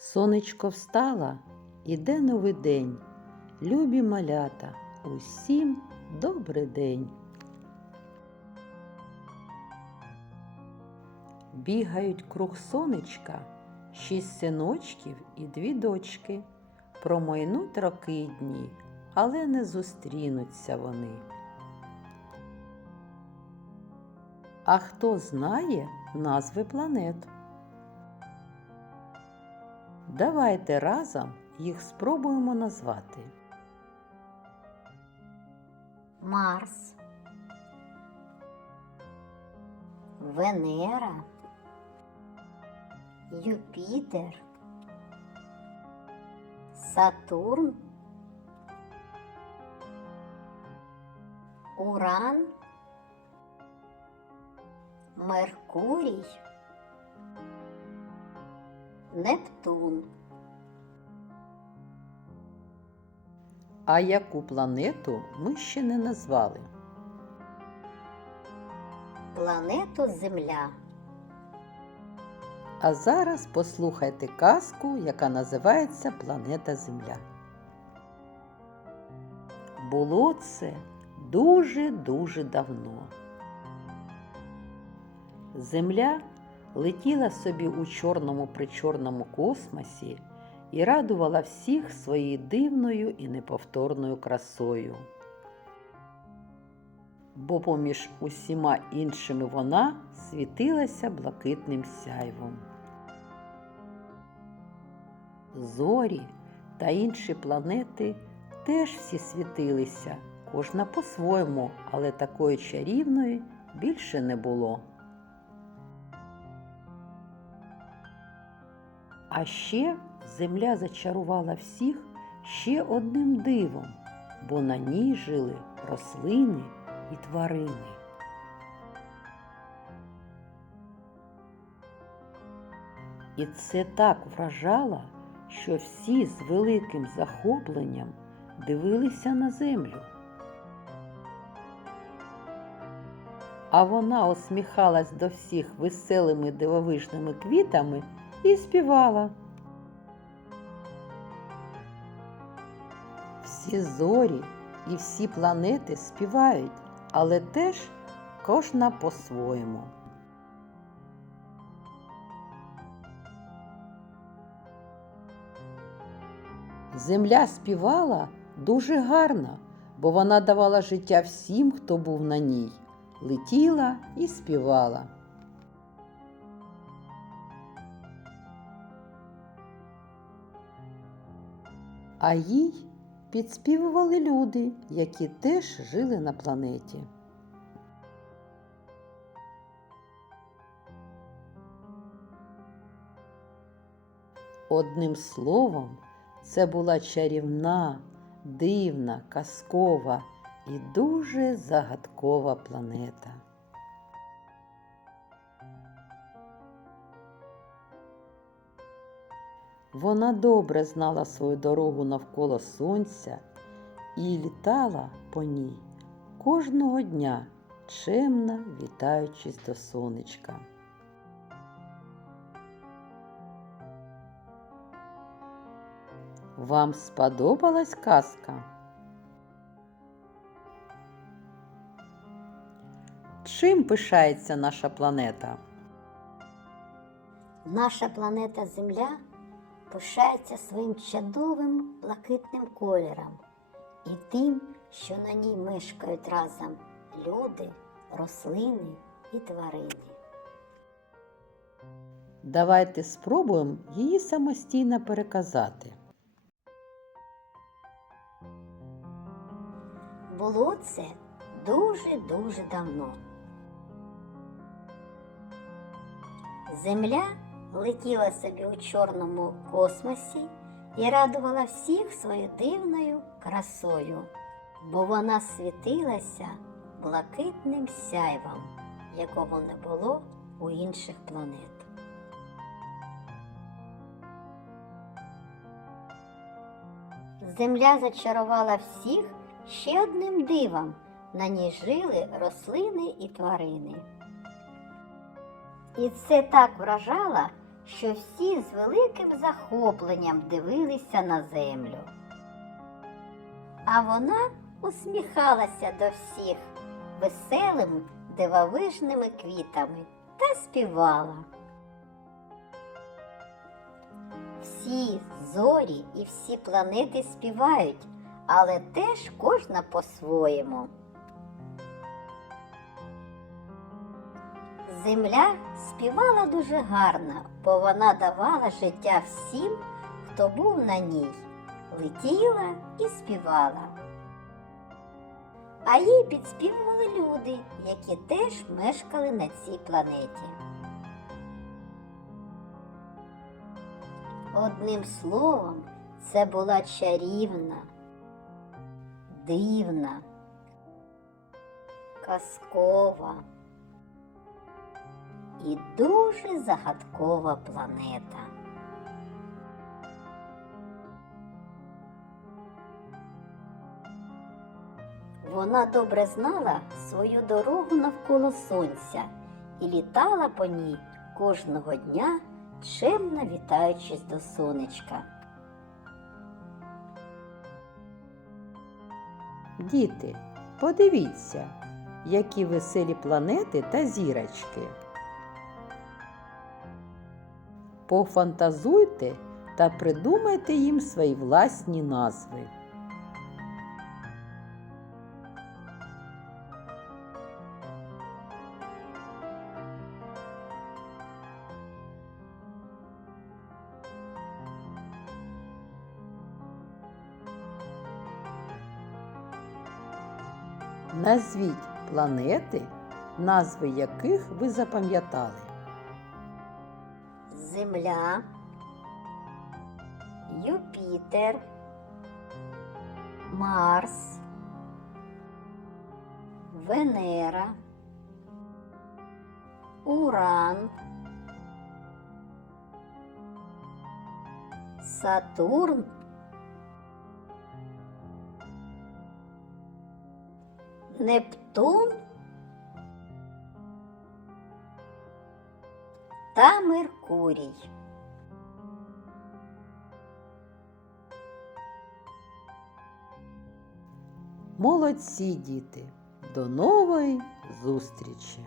Сонечко встала, іде новий день. Любі малята, усім добрий день. Бігають круг сонечка шість синочків і дві дочки. Промайнуть роки й дні, але не зустрінуться вони. А хто знає назви планет? Давайте разом їх спробуємо назвати. Марс, Венера, Юпітер, Сатурн, Уран, Меркурій, Нептун. А яку планету ми ще не назвали? Планету Земля. А зараз послухайте казку, яка називається Планета Земля. Було це дуже-дуже давно. Земля летіла собі у чорному причорному космосі і радувала всіх своєю дивною і неповторною красою. Бо поміж усіма іншими вона світилася блакитним сяйвом. Зорі та інші планети теж всі світилися, кожна по-своєму, але такої чарівної більше не було. А ще земля зачарувала всіх ще одним дивом, бо на ній жили рослини і тварини. І це так вражало, що всі з великим захопленням дивилися на землю. А вона усміхалась до всіх веселими дивовижними квітами і співала. Всі зорі і всі планети співають, але теж кожна по-своєму. Земля співала дуже гарно, бо вона давала життя всім, хто був на ній, летіла і співала. А їй підспівували люди, які теж жили на планеті. Одним словом, це була чарівна, дивна, казкова і дуже загадкова планета. Вона добре знала свою дорогу навколо сонця і літала по ній кожного дня, чемно вітаючись до сонечка. Вам сподобалась казка? Чим пишається наша планета? Наша планета Земля пишається своїм чудовим блакитним кольором і тим, що на ній мешкають разом люди, рослини і тварини. Давайте спробуємо її самостійно переказати. Було це дуже-дуже давно. Земля летіла собі у чорному космосі і радувала всіх своєю дивною красою, бо вона світилася блакитним сяйвом, якого не було у інших планет. Земля зачарувала всіх ще одним дивом. На ній жили рослини і тварини. І це так вражало, що всі з великим захопленням дивилися на землю. А вона усміхалася до всіх веселими дивовижними квітами та співала. Всі зорі і всі планети співають, але теж кожна по-своєму. Земля співала дуже гарно, бо вона давала життя всім, хто був на ній, летіла і співала. А їй підспівували люди, які теж мешкали на цій планеті. Одним словом, це була чарівна, дивна, казкова і дуже загадкова планета. Вона добре знала свою дорогу навколо сонця і літала по ній кожного дня, чемно вітаючись до сонечка. Діти, подивіться, які веселі планети та зірочки. Пофантазуйте та придумайте їм свої власні назви. Назвіть планети, назви яких ви запам'ятали. Земля, Юпітер, Марс, Венера, Уран, Сатурн, Нептун Меркурій. Молодці діти! До нової зустрічі!